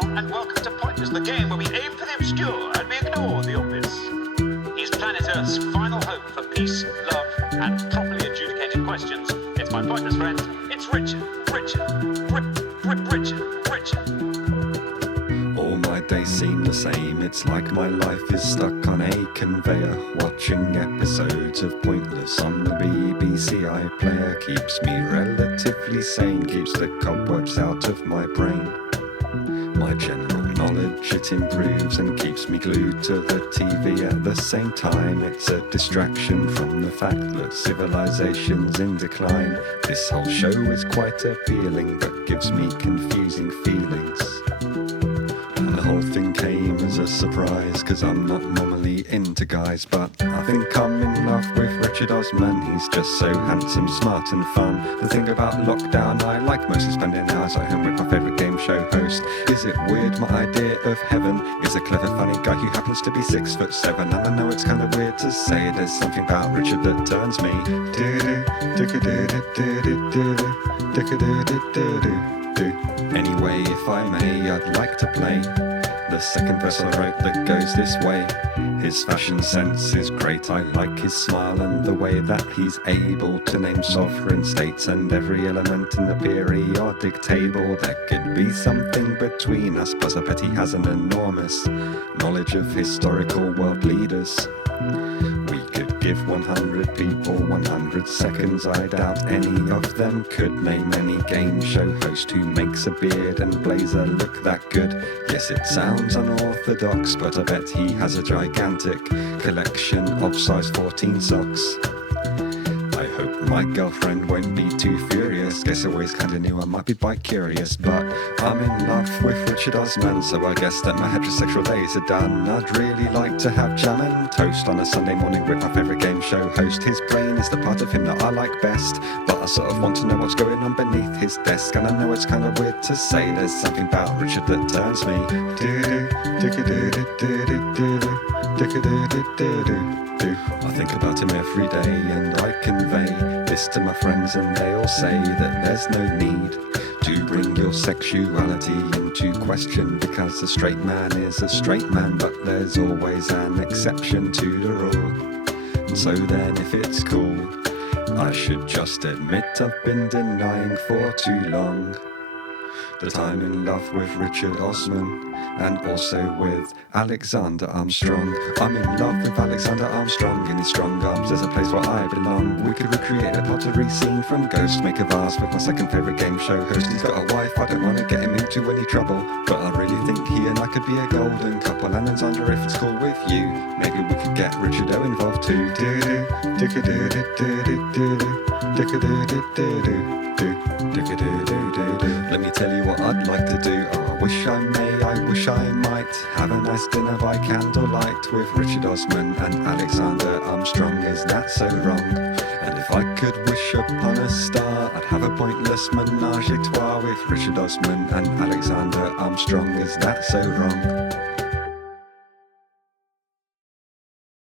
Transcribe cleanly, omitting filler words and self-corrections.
Armstrong, and welcome to Pointless, the game where we aim for the obscure and we ignore the obvious. He's planet Earth's final hope for peace, love, and properly adjudicated questions. It's my pointless friend, it's Richard. All my days seem the same, it's like my life is stuck on a conveyor. Watching episodes of Pointless on the BBC iPlayer keeps me relatively sane, keeps the cobwebs out of my brain. My general knowledge, it improves and keeps me glued to the TV at the same time. It's a distraction from the fact that civilization's in decline. This whole show is quite appealing but gives me confusing feelings. The whole thing came as a surprise, cause I'm not normally into guys, but I think I'm in love with Richard Osman. He's just so handsome, smart and fun. The thing about lockdown I like most is spending hours at home with my favourite game show host. Is it weird my idea of heaven is a clever funny guy who happens to be 6'7"? And I know it's kinda weird to say, there's something about Richard that turns me. Anyway, if I may, I'd like to play the second verse I wrote that goes this way. His fashion sense is great, I like his smile and the way that he's able to name sovereign states and every element in the periodic table. There could be something between us, plus I bet he has an enormous knowledge of historical world leaders. We could give 100 people 100 seconds. I doubt any of them could name any game show host who makes a beard and blazer look that good. Yes, it sounds unorthodox, but I bet he has a gigantic collection of size 14 socks. I hope my girlfriend won't be too furious. Guess I always kinda knew I might be bi-curious, but I'm in love with Richard Osman, so I guess that my heterosexual days are done. I'd really like to have jam and toast on a Sunday morning with my favourite game show host. His brain is the part of him that I like best, but I sort of want to know what's going on beneath his desk. And I know it's kinda weird to say, there's something about Richard that turns me. I think about him every day and I convey this to my friends and they all say that there's no need to bring your sexuality into question, because a straight man is a straight man, but there's always an exception to the rule. So then if it's cool, I should just admit I've been denying for too long that I'm in love with Richard Osman and also with Alexander Armstrong. I'm in love with Alexander Armstrong. In his strong arms there's a place where I belong. We could recreate a pottery scene from Ghost, make a vase with my second favourite game show host. He's got a wife, I don't want to get him into any trouble, but I really think he and I could be a golden couple. And Alexander, if it's cool with you, maybe we could get Richard O involved too. Let me tell you what I'd like to do. Oh, I wish I may, I wish I might have a nice dinner by candlelight with Richard Osman and Alexander Armstrong. Is that so wrong? And if I could wish upon a star, I'd have a pointless menage a trois with Richard Osman and Alexander Armstrong. Is that so wrong?